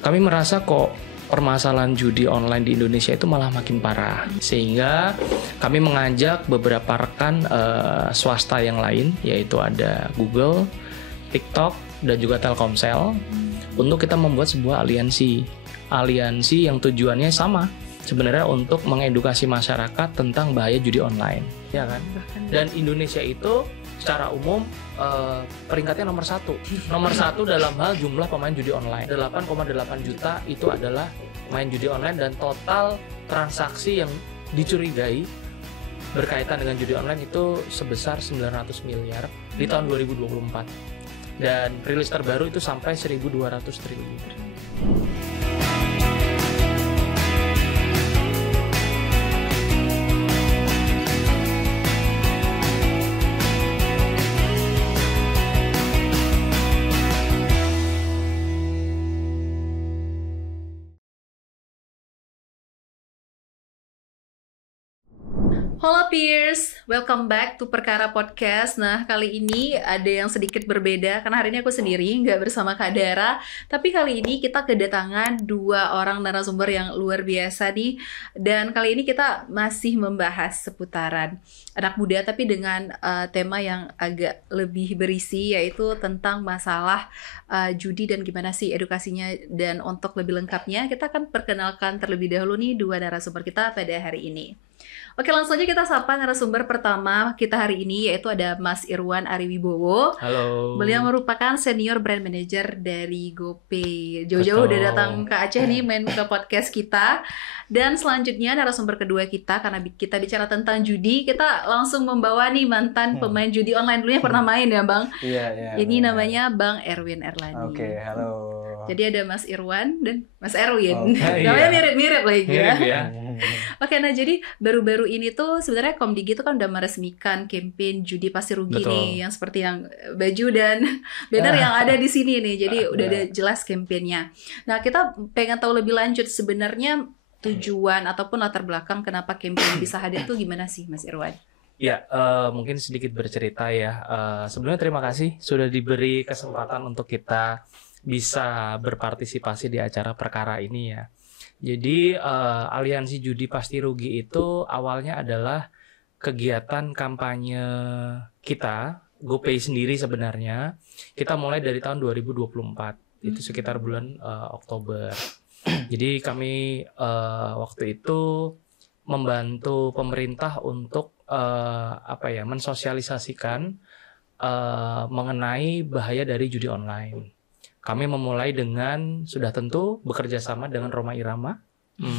kami merasa kok permasalahan judi online di Indonesia itu malah makin parah. Sehingga kami mengajak beberapa rekan swasta yang lain, yaitu ada Google, TikTok, dan juga Telkomsel, untuk kita membuat sebuah aliansi yang tujuannya sama sebenarnya, untuk mengedukasi masyarakat tentang bahaya judi online, ya kan? Dan Indonesia itu secara umum peringkatnya nomor satu dalam hal jumlah pemain judi online. 8,8 juta itu adalah main judi online, dan total transaksi yang dicurigai berkaitan dengan judi online itu sebesar 900 miliar di tahun 2024. Dan rilis terbaru itu sampai 1.200 triliun. Halo peers, welcome back to Perkara Podcast. Nah, kali ini ada yang sedikit berbeda karena hari ini aku sendiri, nggak bersama Kak Dara. Tapi kali ini kita kedatangan dua orang narasumber yang luar biasa nih. Dan kali ini kita masih membahas seputaran anak muda, tapi dengan tema yang agak lebih berisi, yaitu tentang masalah judi dan gimana sih edukasinya. Dan untuk lebih lengkapnya, kita akan perkenalkan terlebih dahulu nih dua narasumber kita pada hari ini. Oke, langsung aja kita sapa narasumber pertama kita hari ini, yaitu ada Mas Irwan Ariwibowo. Halo. Beliau merupakan senior brand manager dari GoPay. Jauh-jauh udah datang ke Aceh nih main ke podcast kita. Dan selanjutnya narasumber kedua kita, karena kita bicara tentang judi, kita langsung membawa nih mantan pemain judi online. Dulunya pernah main ya Bang? Iya. Ini namanya Bang Erwin Erlani. Oke, halo. Jadi ada Mas Irwan dan Mas Erwin. Okay. Namanya mirip-mirip lagi ya. Mirip ya. Oke, nah jadi baru-baru ini tuh sebenarnya Komdigi itu kan udah meresmikan campaign judi pasti rugi. Betul. Nih, yang seperti yang baju dan banner yang ada di sini nih. Jadi udah ada jelas campaignnya. Nah, kita pengen tahu lebih lanjut sebenarnya tujuan ataupun latar belakang kenapa campaign bisa hadir tuh gimana sih, Mas Irwan? Ya, mungkin sedikit bercerita ya. Sebelumnya terima kasih sudah diberi kesempatan untuk kita bisa berpartisipasi di acara perkara ini ya. Jadi aliansi judi pasti rugi itu awalnya adalah kegiatan kampanye kita, GoPay sendiri sebenarnya. Kita mulai dari tahun 2024, itu sekitar bulan Oktober. Jadi kami waktu itu membantu pemerintah untuk mensosialisasikan mengenai bahaya dari judi online. Kami memulai dengan sudah tentu bekerja sama dengan Rhoma Irama,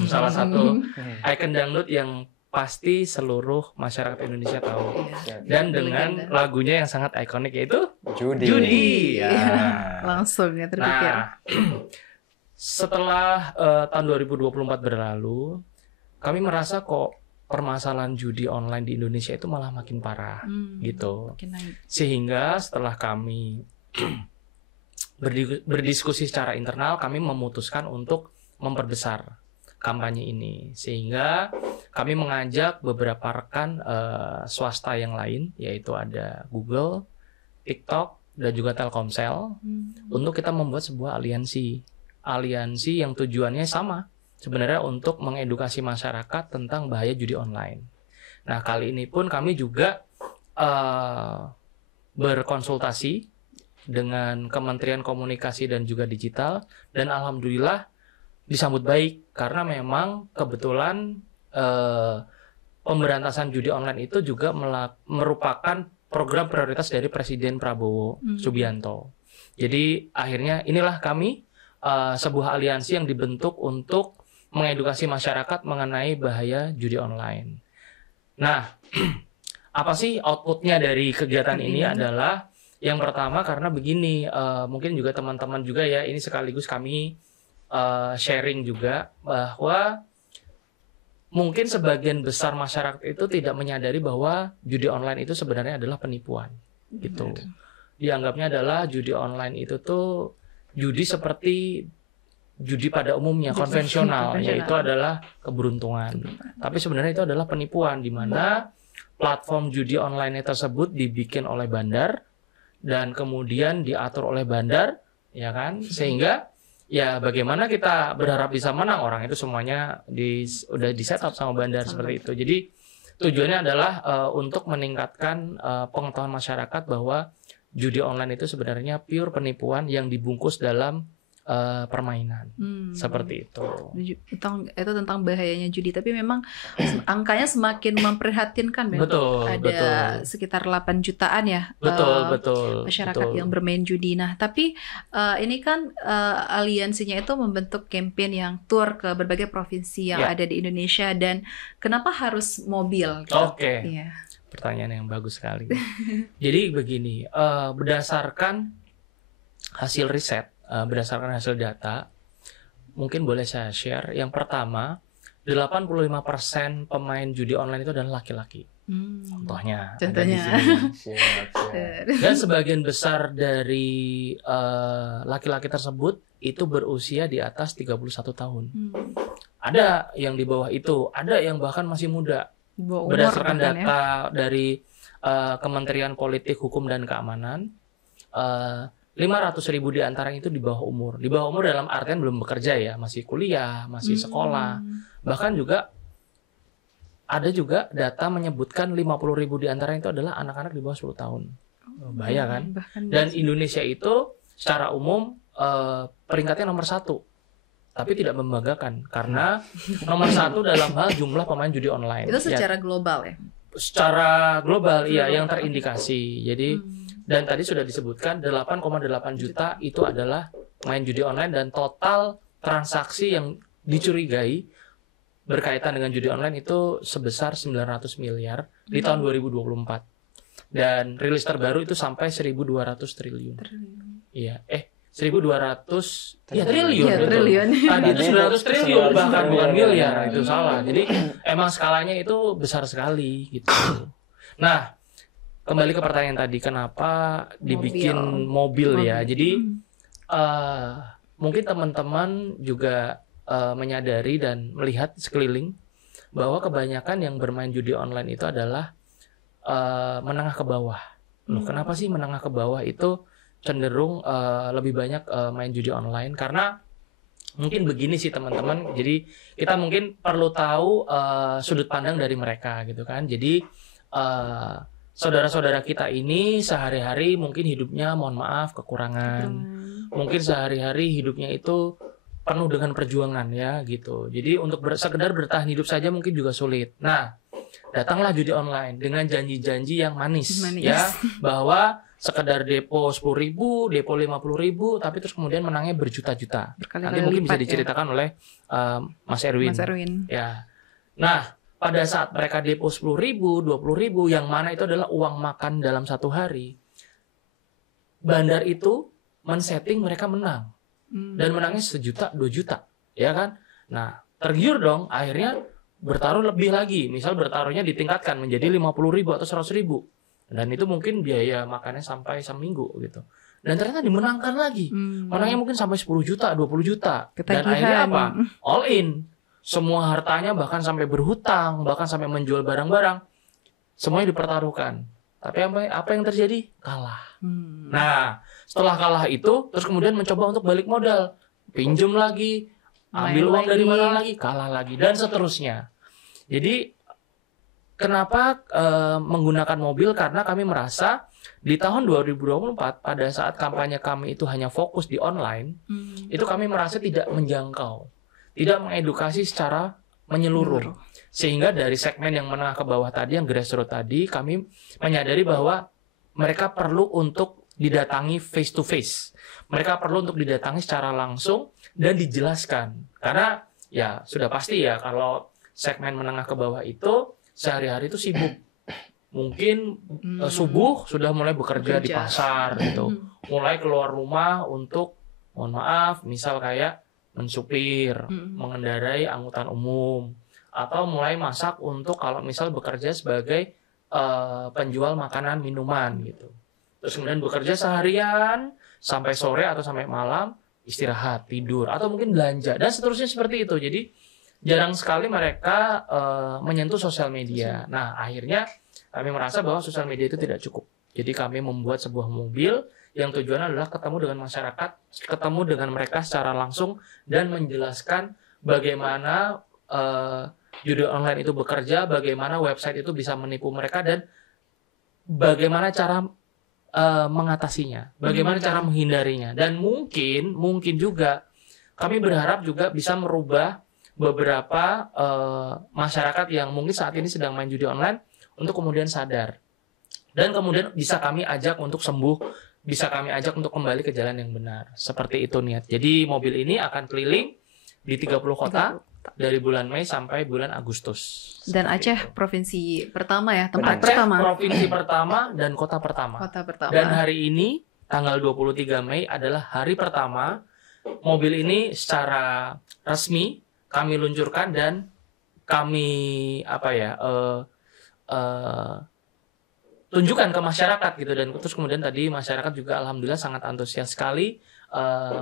salah satu ikon dangdut yang pasti seluruh masyarakat Indonesia tahu, dan dengan lagunya yang sangat ikonik yaitu Judi. Ya. Langsung ya terpikir. Nah, setelah tahun 2024 berlalu, kami merasa kok permasalahan judi online di Indonesia itu malah makin parah gitu. Sehingga setelah kami berdiskusi secara internal, kami memutuskan untuk memperbesar kampanye ini, sehingga kami mengajak beberapa rekan swasta yang lain, yaitu ada Google, TikTok, dan juga Telkomsel, untuk kita membuat sebuah aliansi yang tujuannya sama sebenarnya, untuk mengedukasi masyarakat tentang bahaya judi online. Nah, kali ini pun kami juga berkonsultasi dengan Kementerian Komunikasi dan juga Digital, dan alhamdulillah disambut baik, karena memang kebetulan pemberantasan judi online itu juga merupakan program prioritas dari Presiden Prabowo Subianto. Jadi akhirnya inilah kami, sebuah aliansi yang dibentuk untuk mengedukasi masyarakat mengenai bahaya judi online. Nah, apa sih outputnya dari kegiatan ini adalah yang pertama, karena begini, mungkin juga teman-teman juga ya, ini sekaligus kami sharing juga bahwa mungkin sebagian besar masyarakat itu tidak menyadari bahwa judi online itu sebenarnya adalah penipuan gitu. Dianggapnya adalah judi online itu tuh judi seperti judi pada umumnya, konvensional, yaitu adalah keberuntungan. Tapi sebenarnya itu adalah penipuan, di mana platform judi online tersebut dibikin oleh bandar dan kemudian diatur oleh bandar, ya kan? Sehingga ya bagaimana kita berharap bisa menang, orang itu semuanya udah di setup sama bandar seperti itu. Jadi tujuannya adalah untuk meningkatkan pengetahuan masyarakat bahwa judi online itu sebenarnya pure penipuan yang dibungkus dalam permainan. Seperti itu. Itu tentang bahayanya judi, tapi memang angkanya semakin memprihatinkan. Betul, ada sekitar 8 jutaan ya masyarakat yang bermain judi. Nah, tapi ini kan aliansinya itu membentuk campaign yang tour ke berbagai provinsi yang ada di Indonesia, dan kenapa harus mobil? Oke. Pertanyaan yang bagus sekali. Jadi begini, berdasarkan hasil riset, berdasarkan hasil data, mungkin boleh saya share. Yang pertama, 85% pemain judi online itu adalah laki-laki. Contohnya. Dan sebagian besar dari laki-laki tersebut itu berusia di atas 31 tahun. Ada yang di bawah itu, ada yang bahkan masih muda. Berdasarkan data dari Kementerian Politik, Hukum, dan Keamanan, 500.000 di antaranya itu di bawah umur. Di bawah umur dalam artian belum bekerja ya, masih kuliah, masih sekolah. Bahkan juga ada juga data menyebutkan 50.000 di antaranya itu adalah anak-anak di bawah 10 tahun. Bahaya kan? Dan Indonesia itu secara umum peringkatnya nomor 1. Tapi tidak membanggakan karena nomor 1 dalam hal jumlah pemain judi online. Itu secara global ya? Secara global, iya, yang terindikasi. Jadi dan tadi sudah disebutkan 8,8 juta itu adalah main judi online, dan total transaksi yang dicurigai berkaitan dengan judi online itu sebesar 900 miliar di tahun 2024. Dan rilis terbaru itu sampai 1.200 triliun. Iya, 1.200 triliun. Tadi itu 900 triliun bahkan bukan miliar, itu salah. Jadi emang skalanya itu besar sekali gitu. Nah, kembali ke pertanyaan tadi, kenapa dibikin mobil ya? Jadi mungkin teman-teman juga menyadari dan melihat sekeliling bahwa kebanyakan yang bermain judi online itu adalah menengah ke bawah. Loh, kenapa sih menengah ke bawah itu cenderung lebih banyak main judi online? Karena mungkin begini sih teman-teman. Jadi kita mungkin perlu tahu sudut pandang dari mereka gitu kan. Jadi saudara-saudara kita ini sehari-hari mungkin hidupnya, mohon maaf, kekurangan. Mungkin sehari-hari hidupnya itu penuh dengan perjuangan ya gitu. Jadi untuk sekedar bertahan hidup saja mungkin juga sulit. Nah, datanglah judi online dengan janji-janji yang manis. Ya, bahwa sekedar depo 10.000, depo 50.000, tapi terus kemudian menangnya berjuta-juta. Nanti mungkin bisa diceritakan oleh Mas Erwin. Ya. Nah, pada saat mereka depo 10.000, 20.000, yang mana itu adalah uang makan dalam satu hari, bandar itu men-setting mereka menang. Dan menangnya 1 juta, 2 juta, ya kan? Nah, tergiur dong, akhirnya bertaruh lebih lagi. Misal bertaruhnya ditingkatkan menjadi 50.000 atau 100.000. Dan itu mungkin biaya makannya sampai seminggu gitu. Dan ternyata dimenangkan lagi. Menangnya mungkin sampai 10 juta, 20 juta. Dan akhirnya apa? All in. Semua hartanya bahkan sampai berhutang, bahkan sampai menjual barang-barang. Semuanya dipertaruhkan. Tapi apa yang terjadi? Kalah. Nah, setelah kalah itu, terus kemudian mencoba untuk balik modal. Pinjam lagi, ambil uang dari mana lagi, kalah lagi, dan seterusnya. Jadi, kenapa menggunakan mobil? Karena kami merasa di tahun 2024, pada saat kampanye kami itu hanya fokus di online, itu kami merasa tidak menjangkau. Tidak mengedukasi secara menyeluruh. Sehingga dari segmen yang menengah ke bawah tadi, yang grassroots tadi, kami menyadari bahwa mereka perlu untuk didatangi face to face. Mereka perlu untuk didatangi secara langsung dan dijelaskan. Karena ya sudah pasti ya, kalau segmen menengah ke bawah itu sehari-hari itu sibuk. Mungkin subuh sudah mulai bekerja di pasar gitu. Mulai keluar rumah untuk, mohon maaf, misal kayak mensupir, mengendarai angkutan umum, atau mulai masak untuk kalau misal bekerja sebagai penjual makanan minuman gitu. Terus kemudian bekerja seharian sampai sore atau sampai malam, istirahat, tidur, atau mungkin belanja, dan seterusnya seperti itu. Jadi jarang sekali mereka menyentuh sosial media. Nah, akhirnya kami merasa bahwa sosial media itu tidak cukup. Jadi kami membuat sebuah mobil yang tujuannya adalah ketemu dengan masyarakat, ketemu dengan mereka secara langsung dan menjelaskan bagaimana judi online itu bekerja, bagaimana website itu bisa menipu mereka dan bagaimana cara mengatasinya, bagaimana cara menghindarinya. Dan mungkin juga kami berharap juga bisa merubah beberapa masyarakat yang mungkin saat ini sedang main judi online untuk kemudian sadar. Dan kemudian bisa kami ajak untuk sembuh, bisa kami ajak untuk kembali ke jalan yang benar. Seperti itu niat. Jadi mobil ini akan keliling di 30 kota dari bulan Mei sampai bulan Agustus. Dan Aceh itu. Provinsi pertama ya, tempat Aceh, pertama. Provinsi pertama dan kota pertama. Dan hari ini, tanggal 23 Mei adalah hari pertama mobil ini secara resmi kami luncurkan dan kami tunjukkan ke masyarakat gitu. Dan terus kemudian tadi masyarakat juga alhamdulillah sangat antusias sekali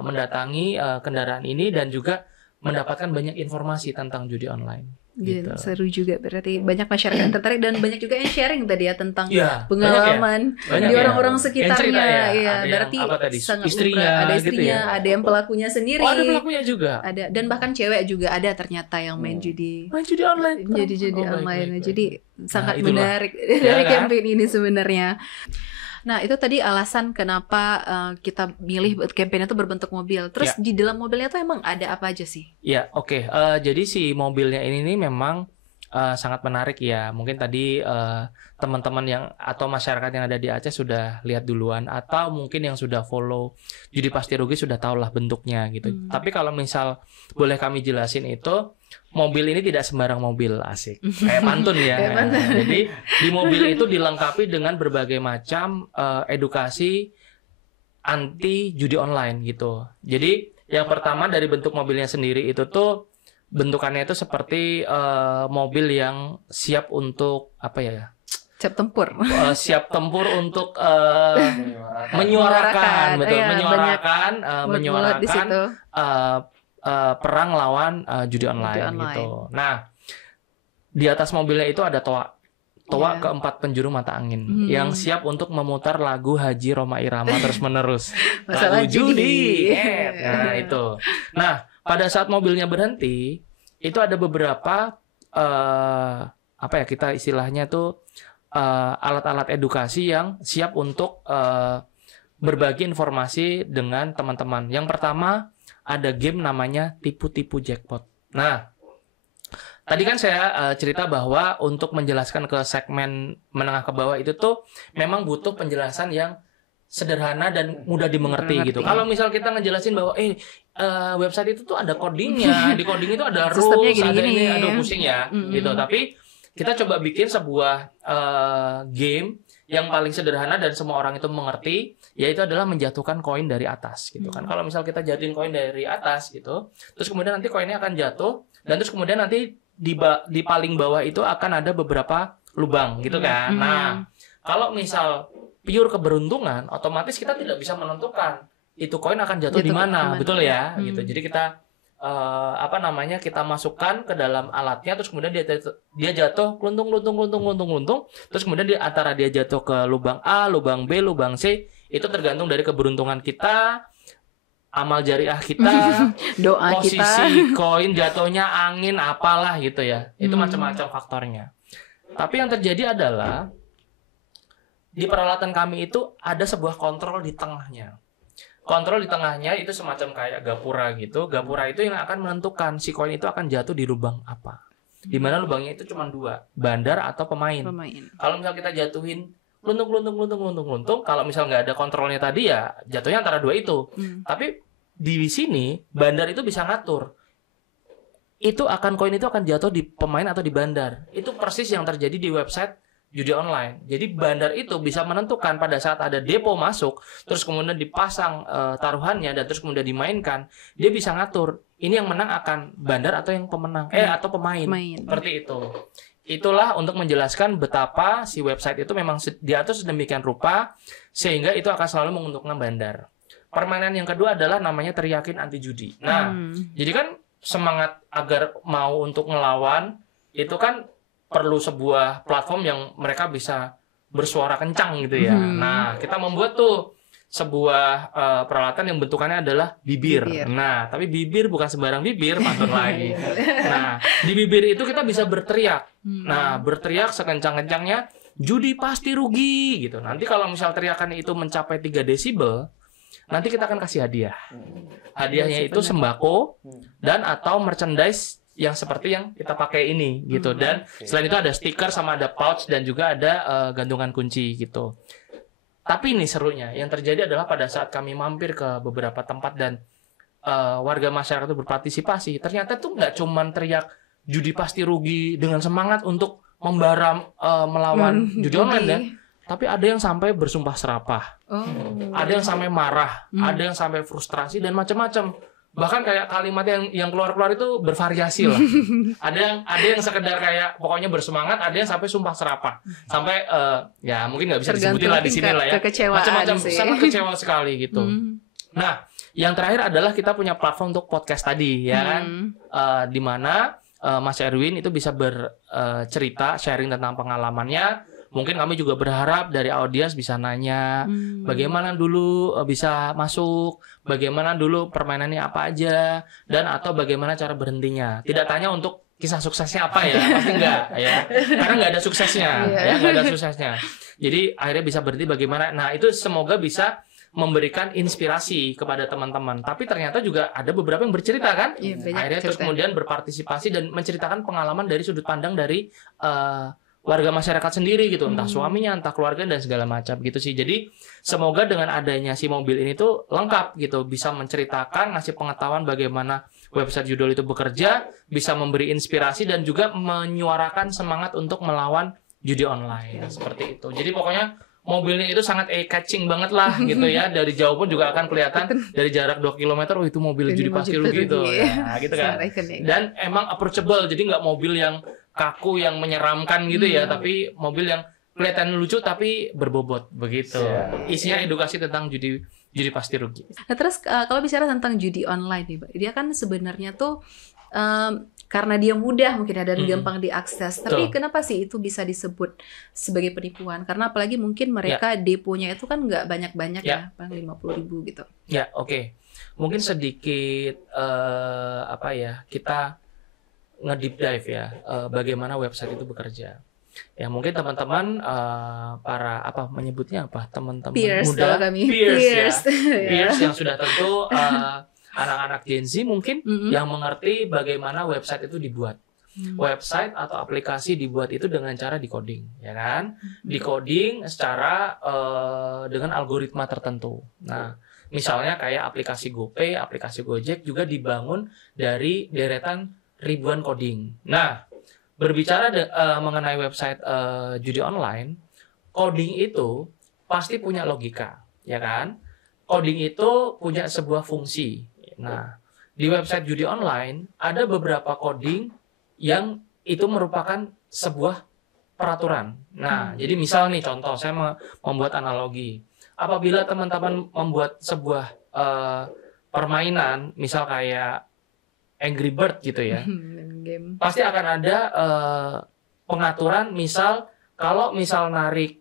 mendatangi kendaraan ini dan juga mendapatkan banyak informasi tentang judi online. Gitu. Seru juga, berarti banyak masyarakat yang tertarik dan banyak juga yang sharing tadi ya tentang pengalaman di orang-orang sekitarnya. Iya, berarti sangat istrinya, ada istrinya, gitu ya? Ada yang pelakunya sendiri. Ada pelakunya juga. Ada, dan bahkan cewek juga ada ternyata yang main judi. Main judi online. Jadi judi online. Jadi sangat menarik dari campaign ini sebenarnya. Nah, itu tadi alasan kenapa kita milih campaign itu berbentuk mobil. Terus di dalam mobilnya tuh emang ada apa aja sih? Ya, oke. Jadi si mobilnya ini nih memang sangat menarik ya. Mungkin tadi teman-teman yang atau masyarakat yang ada di Aceh sudah lihat duluan, atau mungkin yang sudah follow Judi Pasti Rugi sudah tahulah bentuknya gitu. Tapi kalau misal boleh kami jelasin itu, mobil ini tidak sembarang mobil, asik. Kayak pantun ya. Jadi di mobil itu dilengkapi dengan berbagai macam edukasi anti judi online gitu. Jadi yang pertama dari bentuk mobilnya sendiri itu tuh bentukannya itu seperti mobil yang siap untuk siap tempur. Siap tempur untuk menyuarakan, betul, menyuarakan perang lawan judi online gitu. Nah, di atas mobilnya itu ada toa keempat penjuru mata angin yang siap untuk memutar lagu Haji Rhoma Irama terus-menerus. Lagu judi. Nah, itu. Nah, pada saat mobilnya berhenti, itu ada beberapa kita istilahnya tuh alat-alat edukasi yang siap untuk berbagi informasi dengan teman-teman. Yang pertama ada game namanya Tipu-Tipu Jackpot. Nah, tadi kan saya cerita bahwa untuk menjelaskan ke segmen menengah ke bawah itu tuh memang butuh penjelasan yang sederhana dan mudah dimengerti gitu. Kalau misal kita ngejelasin bahwa website itu tuh ada codingnya, di coding itu ada rules, ada ini, ada pusing ya, gitu. Tapi kita coba bikin sebuah game yang paling sederhana dan semua orang itu mengerti, yaitu adalah menjatuhkan koin dari atas gitu kan. Kalau misal kita jatuhin koin dari atas gitu, terus kemudian nanti koinnya akan jatuh, dan terus kemudian nanti di paling bawah itu akan ada beberapa lubang gitu kan. Nah, kalau misal pure keberuntungan, otomatis kita tidak bisa menentukan itu koin akan jatuh di mana, betul ya? Gitu. Jadi kita kita masukkan ke dalam alatnya, terus kemudian dia jatuh kluntung, terus kemudian antara dia jatuh ke lubang A, lubang B, lubang C, itu tergantung dari keberuntungan kita, amal jariah kita, doa posisi kita, koin jatuhnya, angin, apalah gitu ya. Itu macam-macam faktornya. Tapi yang terjadi adalah di peralatan kami itu ada sebuah kontrol di tengahnya. Kontrol di tengahnya itu semacam kayak gapura gitu. Gapura itu yang akan menentukan si koin itu akan jatuh di lubang apa. Di mana lubangnya itu cuma dua, bandar atau pemain. Kalau misal kita jatuhin luntung, kalau misal nggak ada kontrolnya tadi ya jatuhnya antara dua itu. Tapi di sini bandar itu bisa ngatur. Koin itu akan jatuh di pemain atau di bandar. Itu persis yang terjadi di website judi online. Jadi bandar itu bisa menentukan pada saat ada depo masuk, terus kemudian dipasang taruhannya dan terus kemudian dimainkan, dia bisa ngatur ini yang menang akan bandar atau yang pemenang atau pemain. Seperti itu. Itulah untuk menjelaskan betapa si website itu memang diatur sedemikian rupa sehingga itu akan selalu menguntungkan bandar. Permainan yang kedua adalah namanya teriakin anti judi. Nah, jadi kan semangat agar mau untuk ngelawan itu kan perlu sebuah platform yang mereka bisa bersuara kencang gitu ya. Nah, kita membuat tuh sebuah peralatan yang bentukannya adalah bibir. Nah, tapi bibir bukan sembarang bibir, pantun lagi. Nah, di bibir itu kita bisa berteriak. Nah, berteriak sekencang-kencangnya, judi pasti rugi gitu. Nanti kalau misal teriakan itu mencapai 3 desibel, nanti kita akan kasih hadiah. Hadiahnya itu sembako dan atau merchandise yang seperti yang kita pakai ini gitu. Dan selain itu ada stiker sama ada pouch dan juga ada gantungan kunci gitu. Tapi ini serunya, yang terjadi adalah pada saat kami mampir ke beberapa tempat dan warga masyarakat itu berpartisipasi, ternyata tuh nggak cuman teriak judi pasti rugi dengan semangat untuk membara melawan judi online ya, tapi ada yang sampai bersumpah serapah, ada yang sampai marah, ada yang sampai frustrasi dan macam-macam. Bahkan kayak kalimat yang keluar itu bervariasi lah. Ada yang sekedar kayak pokoknya bersemangat, ada yang sampai sumpah serapah. Sampai ya mungkin nggak bisa disebutin lah di sini lah ya. Macam-macam, sangat kecewa sekali gitu. Nah, yang terakhir adalah kita punya platform untuk podcast tadi ya kan. Di mana Mas Erwin itu bisa bercerita, sharing tentang pengalamannya. Mungkin kami juga berharap dari audiens bisa nanya bagaimana dulu bisa masuk, bagaimana dulu permainannya apa aja, dan atau bagaimana cara berhentinya. Tidak tanya untuk kisah suksesnya apa ya, pasti enggak ya, karena nggak ada suksesnya, ya nggak ada suksesnya. Jadi akhirnya bisa berhenti bagaimana. Nah itu semoga bisa memberikan inspirasi kepada teman-teman. Tapi ternyata juga ada beberapa yang bercerita kan, akhirnya terus kemudian berpartisipasi dan menceritakan pengalaman dari sudut pandang dari warga masyarakat sendiri gitu, entah suaminya, entah keluarga dan segala macam gitu sih. Jadi semoga dengan adanya si mobil ini tuh lengkap gitu, bisa menceritakan, ngasih pengetahuan bagaimana website judul itu bekerja, bisa memberi inspirasi dan juga menyuarakan semangat untuk melawan judi online seperti itu. Jadi pokoknya mobilnya itu sangat eye-catching banget lah gitu ya. Dari jauh pun juga akan kelihatan dari jarak 2 km, oh itu mobil judi pasti rugi gitu. Nah, gitu kan. Dan emang approachable, jadi nggak mobil yang kaku yang menyeramkan gitu ya, tapi mobil yang kelihatan lucu tapi berbobot begitu. Isinya edukasi tentang judi pasti rugi. Nah, terus kalau bicara tentang judi online nih, Pak, dia kan sebenarnya tuh karena dia mudah mungkin dan gampang diakses. Tapi kenapa sih itu bisa disebut sebagai penipuan? Karena apalagi mungkin mereka deponya itu kan nggak banyak-banyak ya, paling 50.000 gitu. Ya, oke. Mungkin sedikit kita nge-deep dive ya, bagaimana website itu bekerja. Ya mungkin teman-teman para menyebutnya teman-teman muda, peers yang sudah tentu anak-anak Gen Z mungkin yang mengerti bagaimana website itu dibuat. Website atau aplikasi dibuat itu dengan cara decoding, ya kan? Decoding secara dengan algoritma tertentu. Nah, misalnya kayak aplikasi GoPay, aplikasi Gojek juga dibangun dari deretan ribuan coding. Nah, berbicara mengenai website judi online, coding itu pasti punya logika, ya kan? Coding itu punya sebuah fungsi. Nah, di website judi online ada beberapa coding yang itu merupakan sebuah peraturan. Nah, jadi misal nih contoh, saya membuat analogi. Apabila teman-teman membuat sebuah permainan, misal kayak Angry Bird gitu ya, pasti akan ada pengaturan. Misal kalau narik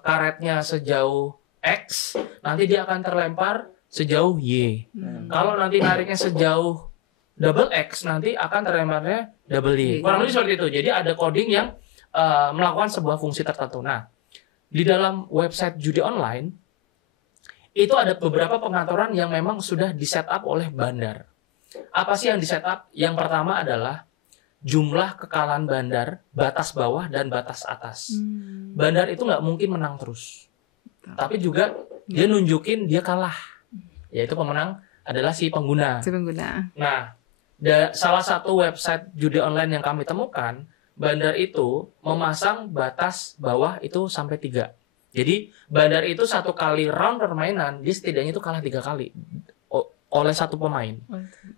karetnya sejauh X, nanti dia akan terlempar sejauh Y. Kalau nanti nariknya sejauh double X, nanti akan terlemparnya double Y. Kurang lebih seperti itu. Jadi ada coding yang melakukan sebuah fungsi tertentu. Nah, di dalam website judi online itu ada beberapa pengaturan yang memang sudah di-setup oleh bandar. Apa sih yang di-setup? Yang pertama adalah jumlah kekalahan bandar, batas bawah dan batas atas. Bandar itu nggak mungkin menang terus. Tapi juga dia nunjukin dia kalah. Yaitu pemenang adalah si pengguna. Nah, salah satu website judi online yang kami temukan, bandar itu memasang batas bawah itu sampai 3. Jadi bandar itu satu kali round permainan, dia setidaknya itu kalah 3 kali oleh satu pemain.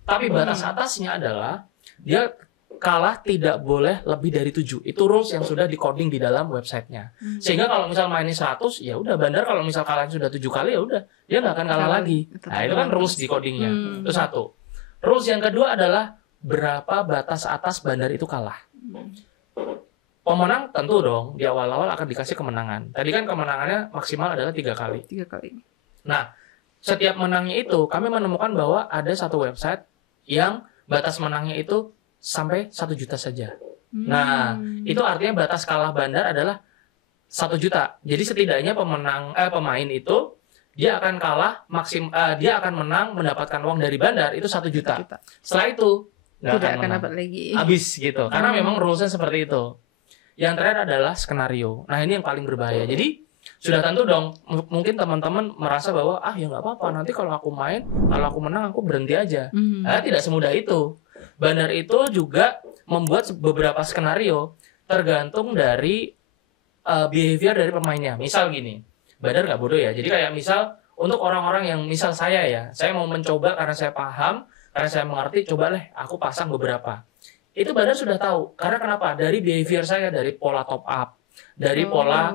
Tapi batas atasnya adalah dia kalah tidak boleh lebih dari 7. Itu rules yang sudah di-coding di dalam websitenya. Sehingga kalau misal mainnya 100, ya udah bandar kalau misal kalah sudah 7 kali, ya udah dia nggak akan kalah lagi. Nah, itu kan rules di codingnya. Itu satu. Rules yang kedua adalah berapa batas atas bandar itu kalah. pemenang tentu dong di awal-awal akan dikasih kemenangan. Tadi kan kemenangannya maksimal adalah 3 kali. 3 kali. Nah, setiap menangnya itu kami menemukan bahwa ada satu website yang batas menangnya itu sampai 1 juta saja. Nah, itu artinya batas kalah bandar adalah 1 juta. Jadi setidaknya pemain itu dia akan kalah dia akan menang mendapatkan uang dari bandar itu 1 juta. Setelah itu tidak akan dapat lagi. Habis gitu. Karena memang rulesnya seperti itu. Yang terakhir adalah skenario. Nah, ini yang paling berbahaya. Jadi sudah tentu dong mungkin teman-teman merasa bahwa ya nggak apa-apa, nanti kalau aku menang aku berhenti aja. Tidak semudah itu. Bandar itu juga membuat beberapa skenario tergantung dari behavior dari pemainnya. Misal gini, bandar nggak bodoh ya. Jadi kayak misal untuk orang-orang yang misal saya mau mencoba karena saya paham, karena saya mengerti, coba deh aku pasang beberapa. Itu bandar sudah tahu. Karena kenapa? Dari behavior saya, dari pola top up, dari pola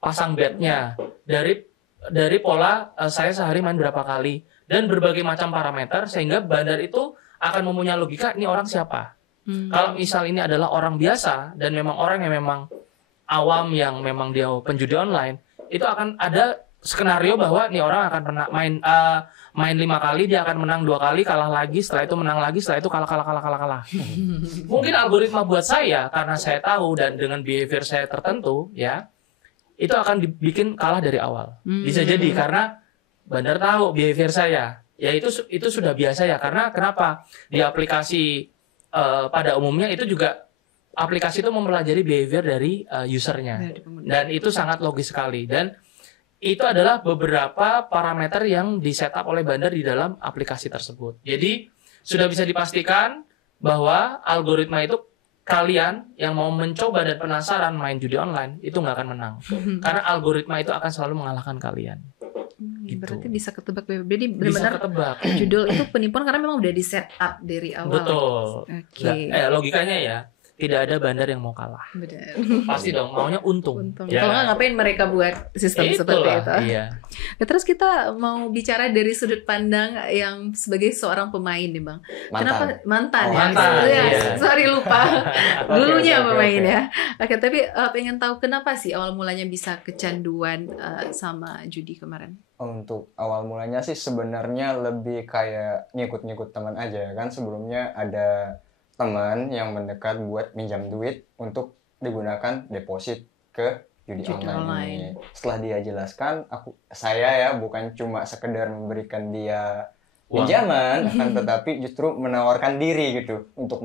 pasang betnya, dari pola saya sehari main berapa kali, dan berbagai macam parameter, sehingga bandar itu akan mempunyai logika, ini orang siapa. Kalau misal ini adalah orang biasa, dan memang orang yang memang awam, yang memang dia penjudi online, itu akan ada skenario bahwa nih orang akan pernah main 5 kali, dia akan menang 2 kali, kalah lagi, setelah itu menang lagi, setelah itu kalah. Mungkin algoritma buat saya, karena saya tahu dan dengan behavior saya tertentu, ya, itu akan dibikin kalah dari awal. Bisa jadi karena bandar tahu behavior saya. Ya itu sudah biasa ya. Karena kenapa? Di aplikasi pada umumnya itu juga aplikasi itu mempelajari behavior dari usernya. Dan itu sangat logis sekali. Dan itu adalah beberapa parameter yang di-setup oleh bandar di dalam aplikasi tersebut. Jadi sudah bisa dipastikan bahwa algoritma itu kalian yang mau mencoba dan penasaran main judi online itu nggak akan menang. Karena algoritma itu akan selalu mengalahkan kalian. Gitu. Berarti bisa ketebak. Jadi benar-benar judul itu penipuan karena memang udah di-setup dari awal. Betul. Okay. Logikanya ya. Tidak ada bandar yang mau kalah. Benar. Pasti dong, maunya untung. Ya. Kalau nggak ngapain mereka buat sistem seperti itu. Iya. Nah, terus kita mau bicara dari sudut pandang yang sebagai seorang pemain nih Bang. Kenapa mantan ya? Iya. Sorry lupa. Dulunya pemain ya. Oke, tapi pengen tahu kenapa sih awal mulanya bisa kecanduan sama judi kemarin? Untuk awal mulanya sih sebenarnya lebih kayak ngikut-ngikut teman aja kan. Sebelumnya ada teman yang mendekat buat minjam duit untuk digunakan deposit ke judi online. Setelah dia jelaskan, saya ya bukan cuma sekedar memberikan dia pinjaman, akan tetapi justru menawarkan diri gitu untuk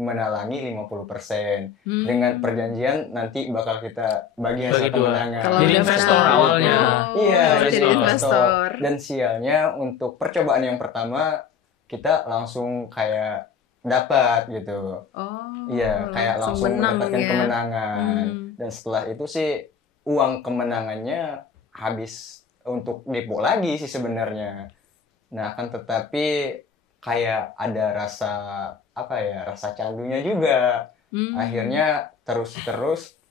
menalangi 50% dengan perjanjian nanti bakal kita bagi hasil kemenangan. Jadi investor awalnya. Iya, jadi investor. Dan sialnya untuk percobaan yang pertama kita langsung kayak dapat gitu. Iya, kayak langsung mendapatkan kemenangan. Dan setelah itu sih uang kemenangannya habis untuk depo lagi sih sebenarnya. Nah, kan tetapi kayak ada rasa candunya juga. Akhirnya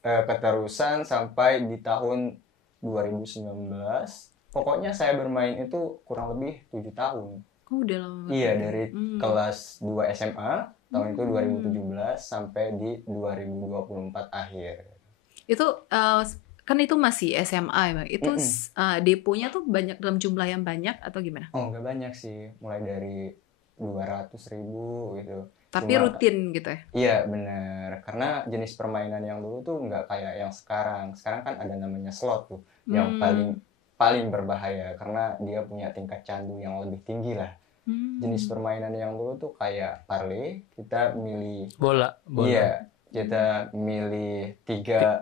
keterusan sampai di tahun 2019. Pokoknya saya bermain itu kurang lebih 7 tahun. Udah lama. Iya, dari kelas 2 SMA tahun itu 2017 sampai di 2024 akhir. Itu kan itu masih SMA ya Bang. Itu deponya tuh banyak dalam jumlah yang banyak atau gimana? Oh, nggak banyak sih. Mulai dari 200.000 gitu. Tapi rutin gitu ya? Iya, benar. Karena jenis permainan yang dulu tuh nggak kayak yang sekarang. Sekarang kan ada namanya slot tuh. Yang paling berbahaya karena dia punya tingkat candu yang lebih tinggi lah. Jenis permainan yang dulu tuh kayak parlay, kita milih bola. Iya, kita milih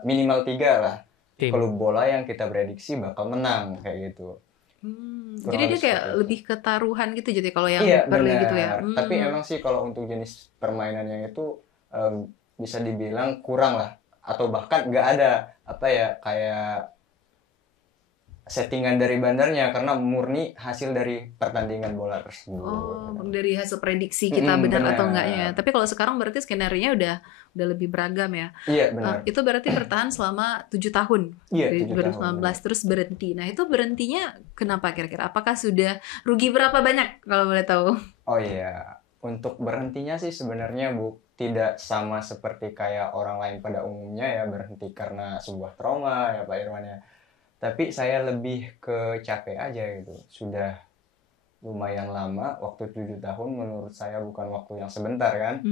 minimal 3 lah. Klub bola yang kita prediksi bakal menang kayak gitu. Jadi dia kayak lebih ketaruhan gitu jadi kalau yang parlay gitu ya. Tapi emang sih kalau untuk jenis permainan yang itu bisa dibilang kurang lah atau bahkan nggak ada kayak settingan dari bandarnya karena murni hasil dari pertandingan bola tersebut. Oh, dari hasil prediksi kita benar atau enggaknya. Tapi kalau sekarang berarti skenario-nya udah lebih beragam ya. Iya, benar. Itu berarti bertahan selama 7 tahun. Iya, dari 2019 terus berhenti. Nah, itu berhentinya kenapa kira-kira? Apakah sudah rugi berapa banyak kalau boleh tahu? Oh iya. Untuk berhentinya sih sebenarnya tidak sama seperti kayak orang lain pada umumnya ya, berhenti karena sebuah trauma ya Pak Irwan ya. Tapi saya lebih ke capek aja gitu. Sudah lumayan lama, waktu 7 tahun menurut saya bukan waktu yang sebentar kan.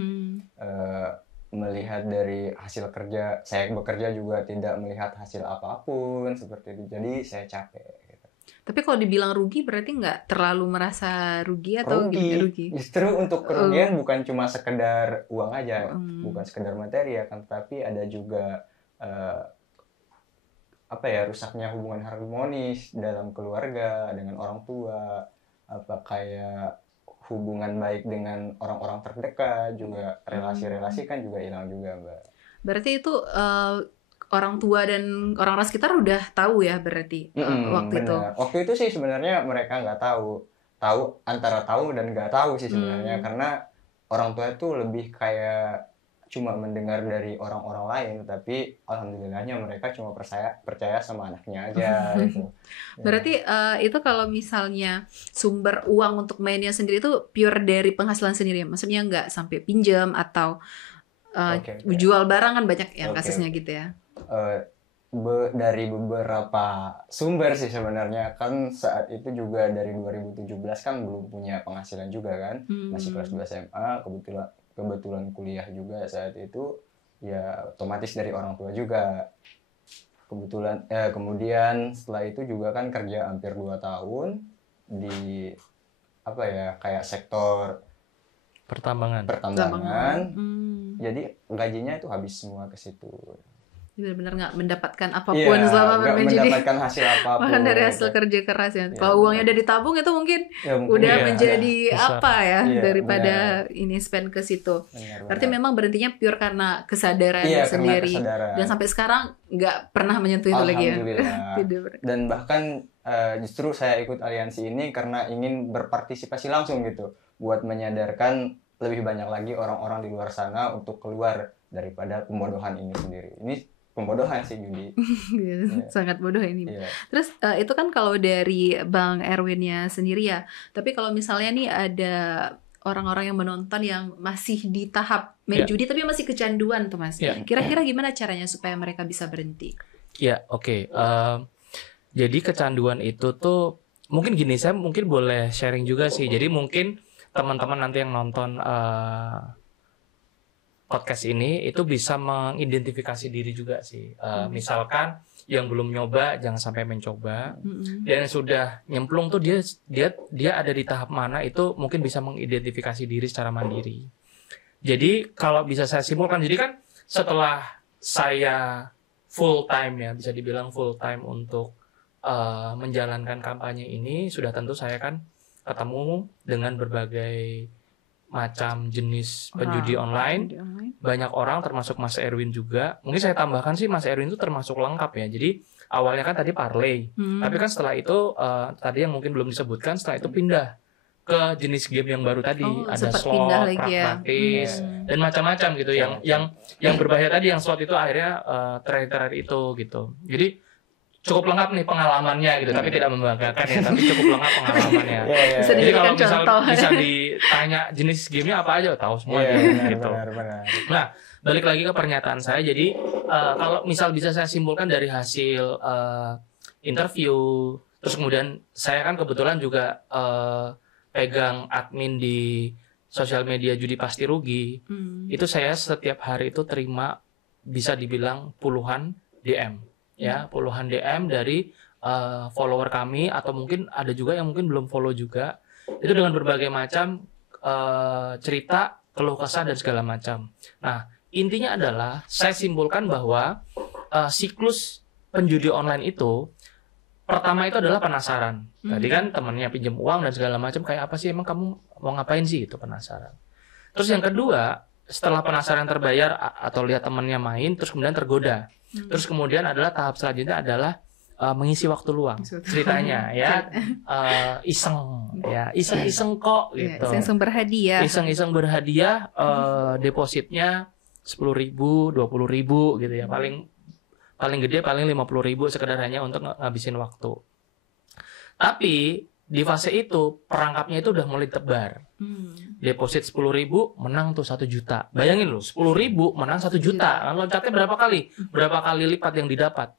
Melihat dari hasil kerja, saya bekerja juga tidak melihat hasil apapun seperti itu. Jadi saya capek gitu. Tapi kalau dibilang rugi berarti nggak terlalu merasa rugi atau rugi? Justru untuk kerugian bukan cuma sekedar uang aja, bukan sekedar materi ya kan, tapi ada juga rusaknya hubungan harmonis dalam keluarga dengan orang tua, kayak hubungan baik dengan orang-orang terdekat juga, relasi-relasi kan juga hilang juga Mbak. Berarti itu orang tua dan orang-orang sekitar udah tahu ya berarti waktu benar. itu. Waktu itu sih sebenarnya mereka nggak tahu antara tahu dan nggak tahu sih sebenarnya, karena orang tua itu lebih kayak cuma mendengar dari orang-orang lain, tapi alhamdulillahnya mereka cuma percaya sama anaknya aja gitu. Berarti itu kalau misalnya sumber uang untuk mainnya sendiri itu pure dari penghasilan sendiri, maksudnya nggak sampai pinjam atau jual barang kan banyak yang kasusnya gitu ya. Dari beberapa sumber sih sebenarnya, kan saat itu juga dari 2017 kan belum punya penghasilan juga kan, masih kelas 2 SMA, kebetulan kuliah juga saat itu ya, otomatis dari orang tua juga kemudian setelah itu juga kan kerja hampir 2 tahun di kayak sektor pertambangan. Jadi gajinya itu habis semua ke situ. Benar-benar nggak mendapatkan apapun selama bermain judi. Mendapatkan hasil apapun. Bahkan dari hasil kerja keras ya. Kalau uangnya udah ditabung itu mungkin udah menjadi daripada ini spend ke situ. Berarti memang berhentinya pure karena kesadaran sendiri. Dan sampai sekarang nggak pernah menyentuh itu lagi ya. Dan bahkan justru saya ikut aliansi ini karena ingin berpartisipasi langsung gitu, buat menyadarkan lebih banyak lagi orang-orang di luar sana untuk keluar daripada pembodohan ini sendiri. Ini pembodohan sih judi. Sangat bodoh ini. Terus itu kan kalau dari Bang Erwinnya sendiri ya. Tapi kalau misalnya nih ada orang-orang yang menonton yang masih di tahap main judi tapi masih kecanduan tuh Mas. Kira-kira gimana caranya supaya mereka bisa berhenti? Oke. Jadi kecanduan itu tuh mungkin gini, saya mungkin boleh sharing juga sih. Jadi mungkin teman-teman nanti yang nonton podcast ini itu bisa mengidentifikasi diri juga sih. Misalkan yang belum nyoba jangan sampai mencoba. Dan yang sudah nyemplung tuh dia ada di tahap mana itu mungkin bisa mengidentifikasi diri secara mandiri. Jadi kalau bisa saya simpulkan, jadi kan setelah saya full time ya, bisa dibilang full time untuk menjalankan kampanye ini, sudah tentu saya kan ketemu dengan berbagai macam jenis penjudi online. Banyak orang termasuk Mas Erwin juga. Mungkin saya tambahkan sih Mas Erwin itu termasuk lengkap ya. Jadi awalnya kan tadi parlay. Tapi kan setelah itu tadi yang mungkin belum disebutkan, setelah itu pindah ke jenis game yang baru tadi. Ada slot, pragmatis, dan macam-macam gitu. Yang berbahaya tadi, yang slot itu akhirnya terakhir itu gitu. Jadi cukup lengkap nih pengalamannya gitu, tapi tidak membanggakan ya, tapi cukup lengkap pengalamannya. Jadi kalau bisa ditanya jenis gamenya apa aja, tahu semua gitu. Benar. Nah, balik lagi ke pernyataan saya. Jadi kalau misal bisa saya simpulkan dari hasil interview, terus kemudian saya kan kebetulan juga pegang admin di sosial media Judi Pasti Rugi. Itu saya setiap hari itu terima bisa dibilang puluhan DM. Ya, puluhan DM dari follower kami, atau mungkin ada juga yang mungkin belum follow juga. Itu dengan berbagai macam cerita, keluh kesah dan segala macam. Nah, intinya adalah saya simpulkan bahwa siklus penjudi online itu pertama itu adalah penasaran. Tadi kan temannya pinjam uang dan segala macam, kayak apa sih emang kamu mau ngapain sih, itu penasaran. Terus yang kedua, setelah penasaran terbayar atau lihat temannya main, terus kemudian tergoda. Terus kemudian adalah tahap selanjutnya adalah mengisi waktu luang. Ceritanya ya iseng kok gitu. Iseng berhadiah. Iseng berhadiah, depositnya 10.000, 20.000 gitu ya. Paling gede paling 50.000 sekedar hanya untuk ngabisin waktu. Tapi di fase itu perangkapnya itu udah mulai tebar. Deposit 10.000 menang tuh 1 juta. Bayangin loh, 10.000 menang 1 juta. Loncatnya berapa kali? Berapa kali lipat yang didapat.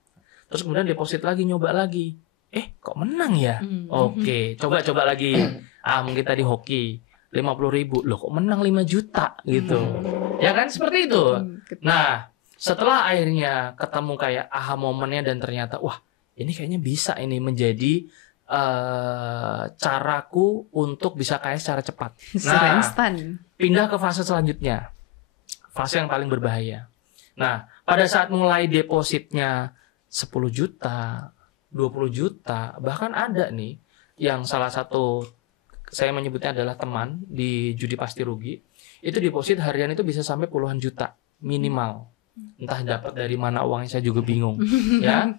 Terus kemudian deposit lagi, nyoba lagi. Kok menang ya? Oke, coba lagi. Mungkin tadi hoki 50.000. Loh kok menang 5 juta gitu. Ya kan seperti itu. Nah, setelah akhirnya ketemu kayak aha momennya dan ternyata wah, ini kayaknya bisa ini menjadi caraku untuk bisa kaya secara cepat. Nah, pindah ke fase selanjutnya. Fase yang paling berbahaya. Nah, pada saat mulai depositnya 10 juta, 20 juta, bahkan ada nih yang salah satu saya menyebutnya adalah teman di Judi Pasti Rugi, itu deposit harian itu bisa sampai puluhan juta minimal. Entah dapat dari mana uangnya saya juga bingung. Ya.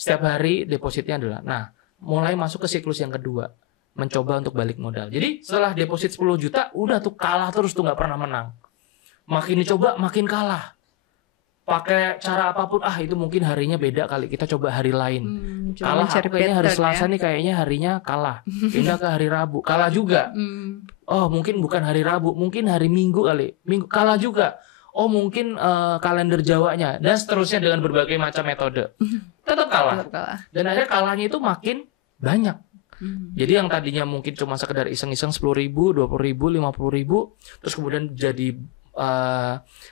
Setiap hari depositnya adalah. Nah, mulai masuk ke siklus yang kedua, mencoba untuk balik modal. Jadi setelah deposit 10 juta, udah tuh kalah terus tuh nggak pernah menang. Makin dicoba makin kalah. Pakai cara apapun, itu mungkin harinya beda kali. Kita coba hari lain. Kalah kayaknya hari Selasa nih kayaknya harinya kalah. Pindah ke hari Rabu, kalah juga. Oh mungkin bukan hari Rabu, mungkin hari Minggu kali. Minggu kalah juga. Oh mungkin kalender Jawanya dan seterusnya dengan berbagai macam metode. Tetap kalah. Dan akhirnya kalahnya itu makin banyak. Jadi yang tadinya mungkin cuma sekedar iseng-iseng 10.000, 20.000, 50.000, terus kemudian jadi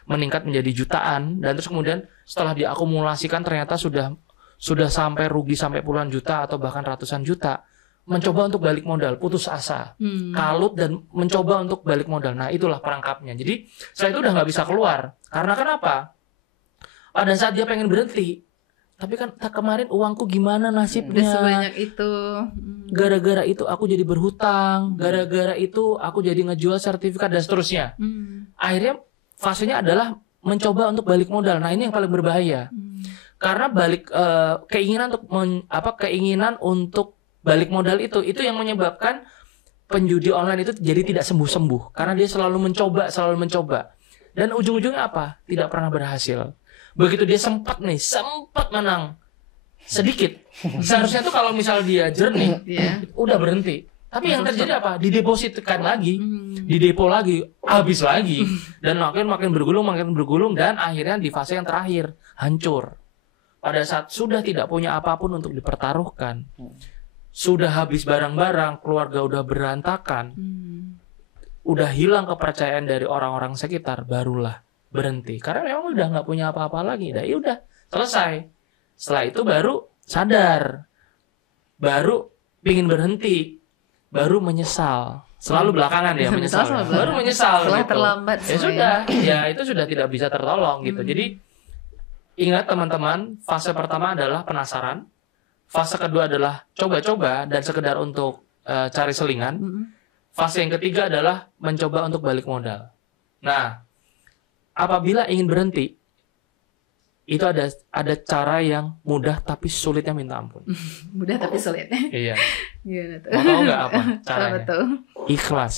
meningkat menjadi jutaan, dan terus kemudian setelah diakumulasikan ternyata sudah sampai rugi sampai puluhan juta atau bahkan ratusan juta. Mencoba untuk balik modal, putus asa, kalut dan mencoba untuk balik modal. Nah itulah perangkapnya. Jadi setelah itu udah nggak bisa keluar. Karena kenapa? Pada saat dia pengen berhenti, tapi kan kemarin uangku gimana nasibnya? Udah sebanyak itu. Gara-gara itu aku jadi berhutang. Gara-gara itu aku jadi ngejual sertifikat dan seterusnya. Akhirnya fasenya adalah mencoba untuk balik modal. Nah ini yang paling berbahaya. Karena keinginan untuk balik modal itu yang menyebabkan penjudi online itu jadi tidak sembuh-sembuh. Karena dia selalu mencoba. Dan ujung-ujungnya apa? Tidak pernah berhasil. Begitu dia sempat menang sedikit. Seharusnya tuh kalau misal dia jernih, udah berhenti. Tapi yang terjadi apa? Didepositkan lagi, didepo lagi, habis lagi, dan makin bergulung dan akhirnya di fase yang terakhir hancur. Pada saat sudah tidak punya apapun untuk dipertaruhkan, sudah habis barang-barang, keluarga udah berantakan, udah hilang kepercayaan dari orang-orang sekitar, barulah berhenti. Karena memang udah nggak punya apa-apa lagi. Ya udah selesai. Setelah itu baru sadar, baru pingin berhenti, baru menyesal. Selalu belakangan ya menyesal. Baru menyesal. Setelah gitu. terlambat. Ya sudah, ya itu sudah tidak bisa tertolong gitu. Jadi ingat teman-teman, fase pertama adalah penasaran, fase kedua adalah coba-coba dan sekedar untuk cari selingan. Fase yang ketiga adalah mencoba untuk balik modal. Nah, apabila ingin berhenti, itu ada cara yang mudah tapi sulitnya minta ampun. Mudah tapi sulit. Iya. Gimana tuh? Mau tahu nggak apa caranya? Betul. Ikhlas.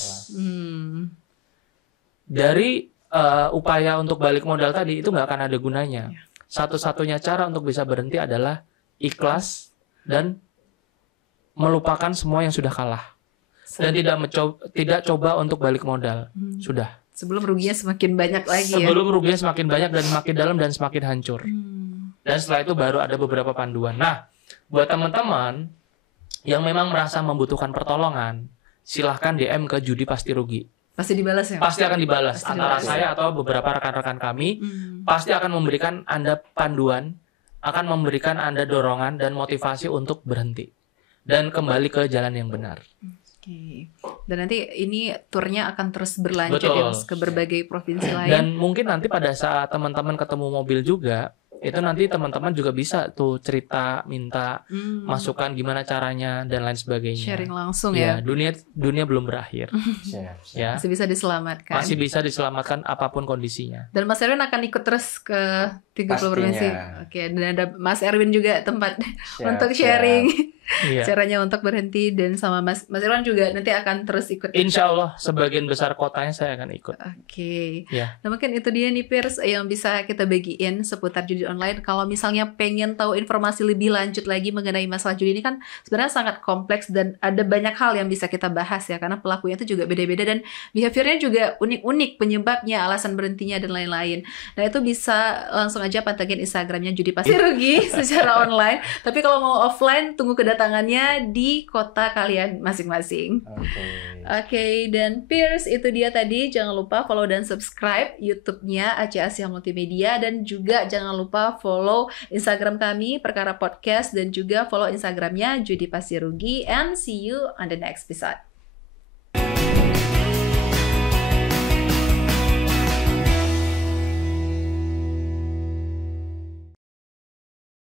Dari upaya untuk balik modal tadi itu nggak akan ada gunanya. Satu-satunya cara untuk bisa berhenti adalah ikhlas dan melupakan semua yang sudah kalah. Dan tidak coba untuk balik modal. Sudah. Sebelum ruginya semakin banyak lagi Sebelum ruginya semakin banyak dan semakin dalam dan semakin hancur. Dan setelah itu baru ada beberapa panduan. Nah, buat teman-teman yang memang merasa membutuhkan pertolongan, silahkan DM ke Judi Pasti Rugi. Pasti dibalas ya? Pasti akan dibalas. Antara saya atau beberapa rekan-rekan kami pasti akan memberikan Anda panduan, akan memberikan Anda dorongan dan motivasi untuk berhenti dan kembali ke jalan yang benar. Oke. Dan nanti ini turnya akan terus berlanjut ya, ke berbagai provinsi lain. Dan mungkin nanti pada saat teman-teman ketemu mobil juga, itu nanti teman-teman juga bisa tuh cerita, minta masukan gimana caranya dan lain sebagainya. Sharing langsung ya. Dunia belum berakhir. Ya. Masih bisa diselamatkan. Masih bisa diselamatkan apapun kondisinya. Dan Mas Erwin akan ikut terus ke 30 provinsi. Oke, dan ada Mas Erwin juga tempat untuk sharing. Iya. caranya untuk berhenti, dan sama Mas Irwan juga nanti akan terus ikut. Insya Allah sebagian besar kotanya saya akan ikut. Oke. Ya. Nah mungkin itu dia nih Piers yang bisa kita bagiin seputar judi online. Kalau misalnya pengen tahu informasi lebih lanjut lagi mengenai masalah judi ini kan sebenarnya sangat kompleks dan ada banyak hal yang bisa kita bahas ya, karena pelakunya itu juga beda-beda dan behaviornya juga unik-unik, penyebabnya, alasan berhentinya dan lain-lain. Nah itu bisa langsung aja pantengin Instagramnya Judi Pasti Rugi secara online. Tapi kalau mau offline tunggu kedatangannya di kota kalian masing-masing. Oke, dan Piers itu dia tadi. Jangan lupa follow dan subscribe YouTube-nya Aceh Asia Multimedia, dan juga jangan lupa follow Instagram kami Perkara Podcast, dan juga follow Instagramnya Judi Pasti Rugi, and see you on the next episode.